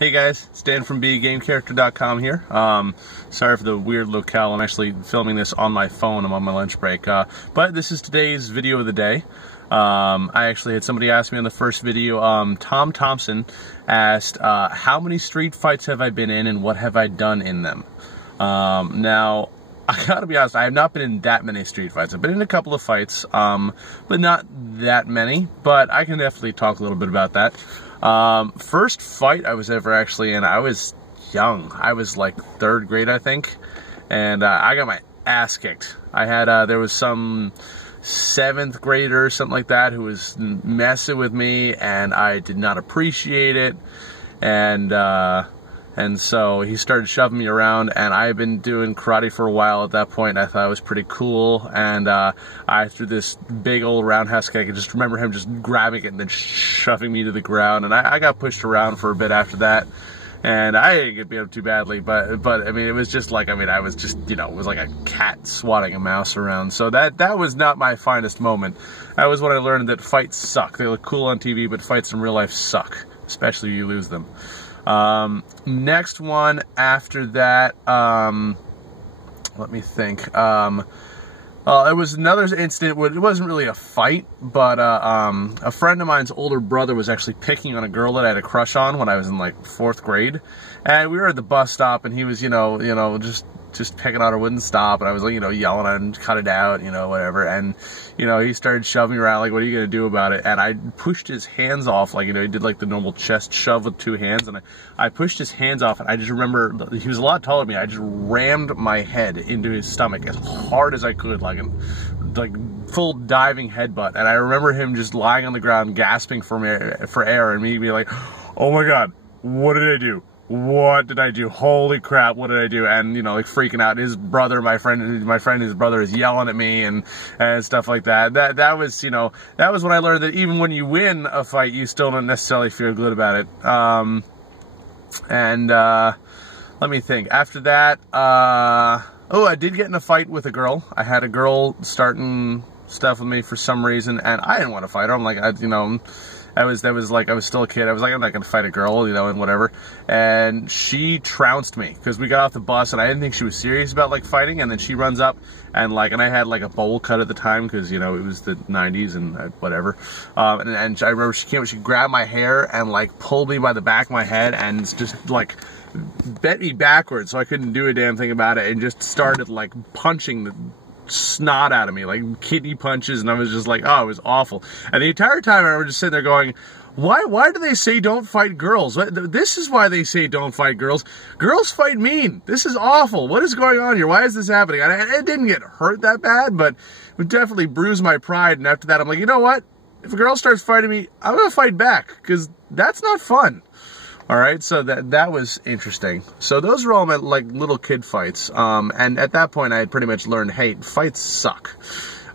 Hey guys, it's Dan from BeAGameCharacter.com here. Sorry for the weird locale. I'm actually filming this on my phone. I'm on my lunch break. But this is today's video of the day. I actually had somebody ask me on the first video, Tom Thompson asked, how many street fights have I been in and what have I done in them? Now, I gotta be honest, I have not been in that many street fights. I've been in a couple of fights, but not that many, but I can definitely talk a little bit about that. First fight I was ever actually in, I was young. I was like 3rd grade, I think, and I got my ass kicked. I had, there was some 7th grader or something like that who was messing with me, and I did not appreciate it, and so he started shoving me around, and I had been doing karate for a while at that point, and I thought it was pretty cool, and I threw this big old roundhouse kick. I just remember him just grabbing it and then shoving me to the ground, and I got pushed around for a bit after that, and I didn't get beat up too badly, but I mean, it was just like, I mean, I was just, you know, it was like a cat swatting a mouse around, so that was not my finest moment. That was when I learned that fights suck. They look cool on TV, but fights in real life suck, especially if you lose them. Next one after that, let me think. It was another incident. It wasn't really a fight, but a friend of mine's older brother was actually picking on a girl that I had a crush on when I was in like 4th grade, and we were at the bus stop, and he was, you know, just picking on her, wouldn't stop, and I was like, you know, yelling at him, cut it out, you know, whatever, and, you know, he started shoving me around, like, what are you gonna do about it? And I pushed his hands off, like, you know, he did like the normal chest shove with 2 hands, and I pushed his hands off, and I just remember, he was a lot taller than me, I just rammed my head into his stomach as hard as I could, like full diving headbutt, and I remember him just lying on the ground, gasping for air, and me being like, oh my god, what did I do? What did I do? Holy crap, what did I do? And, you know, like freaking out. His brother, my friend, his brother is yelling at me and stuff like that. That was, you know, that was when I learned that even when you win a fight, you still don't necessarily feel good about it. Let me think. After that, oh, I did get in a fight with a girl. I had a girl starting stuff with me for some reason, and I didn't want to fight her. I'm like, I was still a kid. I was like, I'm not going to fight a girl, you know, and whatever. And she trounced me because we got off the bus and I didn't think she was serious about like fighting. And then she runs up and like, and I had like a bowl cut at the time because, you know, it was the 90s and whatever. And I remember she came, she grabbed my hair and like pulled me by the back of my head and just like bent me backwards so I couldn't do a damn thing about it and just started like punching the snot out of me, like kidney punches, and I was just like, oh, it was awful. And the entire time I was just sitting there going, why do they say don't fight girls? This is why they say don't fight girls. Girls fight mean. This is awful. What is going on here? Why is this happening? And it didn't get hurt that bad, but it definitely bruised my pride. And after that, I'm like, you know what? If a girl starts fighting me, I'm going to fight back, because that's not fun. All right, so that was interesting. So those were all my like little kid fights. And at that point, I had pretty much learned, hey, fights suck.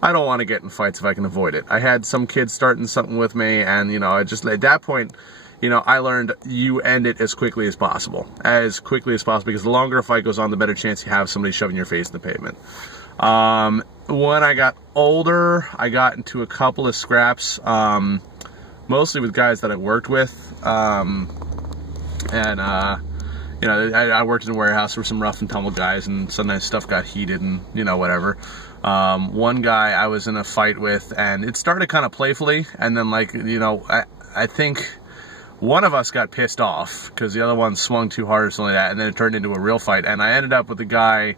I don't want to get in fights if I can avoid it. I had some kids starting something with me, and you know, I just at that point, you know, I learned you end it as quickly as possible, because the longer a fight goes on, the better chance you have somebody shoving your face in the pavement. When I got older, I got into a couple of scraps, mostly with guys that I worked with. You know, I worked in a warehouse with some rough and tumble guys, and sometimes stuff got heated and, you know, whatever. One guy I was in a fight with, and it started kind of playfully, and then, like, you know, I think one of us got pissed off because the other one swung too hard or something like that, and then it turned into a real fight, and I ended up with the guy,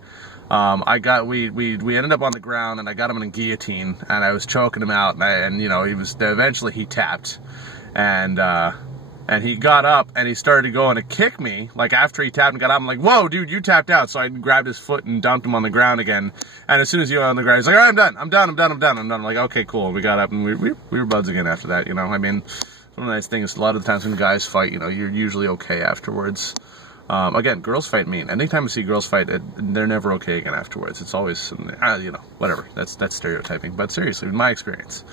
we ended up on the ground, and I got him in a guillotine, and I was choking him out, and you know, eventually he tapped, and he got up and he started going to kick me. Like after he tapped and got up, I'm like, whoa, dude, you tapped out. So I grabbed his foot and dumped him on the ground again. And as soon as he went on the ground, he's like, all right, I'm done. I'm like, okay, cool. We got up and we were buds again after that, you know. I mean, one of the nice things is a lot of the times when guys fight, you know, you're usually okay afterwards. Again, girls fight mean. Anytime I see girls fight, they're never okay again afterwards. It's always, you know, whatever. That's stereotyping. But seriously, in my experience.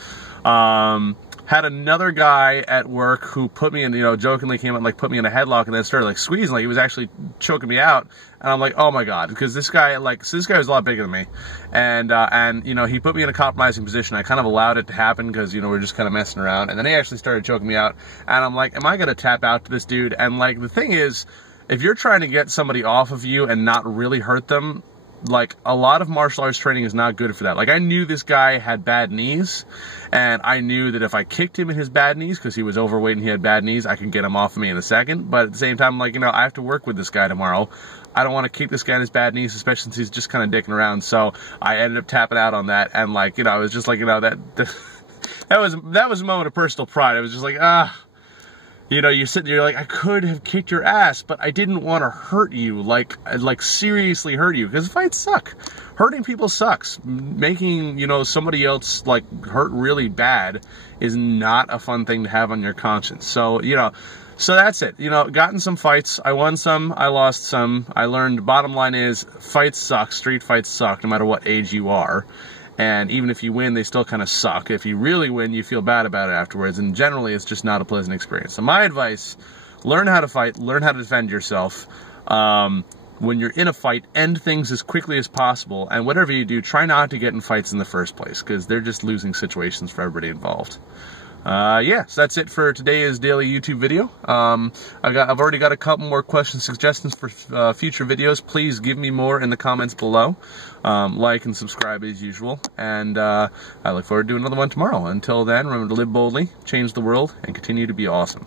Had another guy at work who put me in, jokingly came out and like put me in a headlock and then started like squeezing, like he was actually choking me out. And I'm like, oh my God, because this guy was a lot bigger than me. And he put me in a compromising position. I kind of allowed it to happen because, we're just kind of messing around. And then he actually started choking me out. And I'm like, am I going to tap out to this dude? And like, the thing is, if you're trying to get somebody off of you and not really hurt them, like, a lot of martial arts training is not good for that. Like, I knew this guy had bad knees, and I knew that if I kicked him in his bad knees, because he was overweight and he had bad knees, I could get him off of me in a second. But at the same time, like, I have to work with this guy tomorrow. I don't want to kick this guy in his bad knees, especially since he's just kind of dicking around. So I ended up tapping out on that, and like, it was just like, that was a moment of personal pride. It was just like, you're sitting there, you're like, I could have kicked your ass, but I didn't want to hurt you, like seriously hurt you, because fights suck. Hurting people sucks. Making, somebody else, like, hurt really bad is not a fun thing to have on your conscience. So, so that's it. Gotten some fights. I won some, I lost some. I learned, bottom line is, fights suck. Street fights suck, no matter what age you are. And even if you win, they still kind of suck. If you really win, you feel bad about it afterwards. And generally, it's just not a pleasant experience. So my advice, learn how to fight, learn how to defend yourself. When you're in a fight, end things as quickly as possible. And whatever you do, try not to get in fights in the first place, because they're just losing situations for everybody involved. So that's it for today's daily YouTube video. I've already got a couple more questions, suggestions for future videos. Please give me more in the comments below. Like and subscribe as usual. And I look forward to doing another one tomorrow. Until then, remember to live boldly, change the world, and continue to be awesome.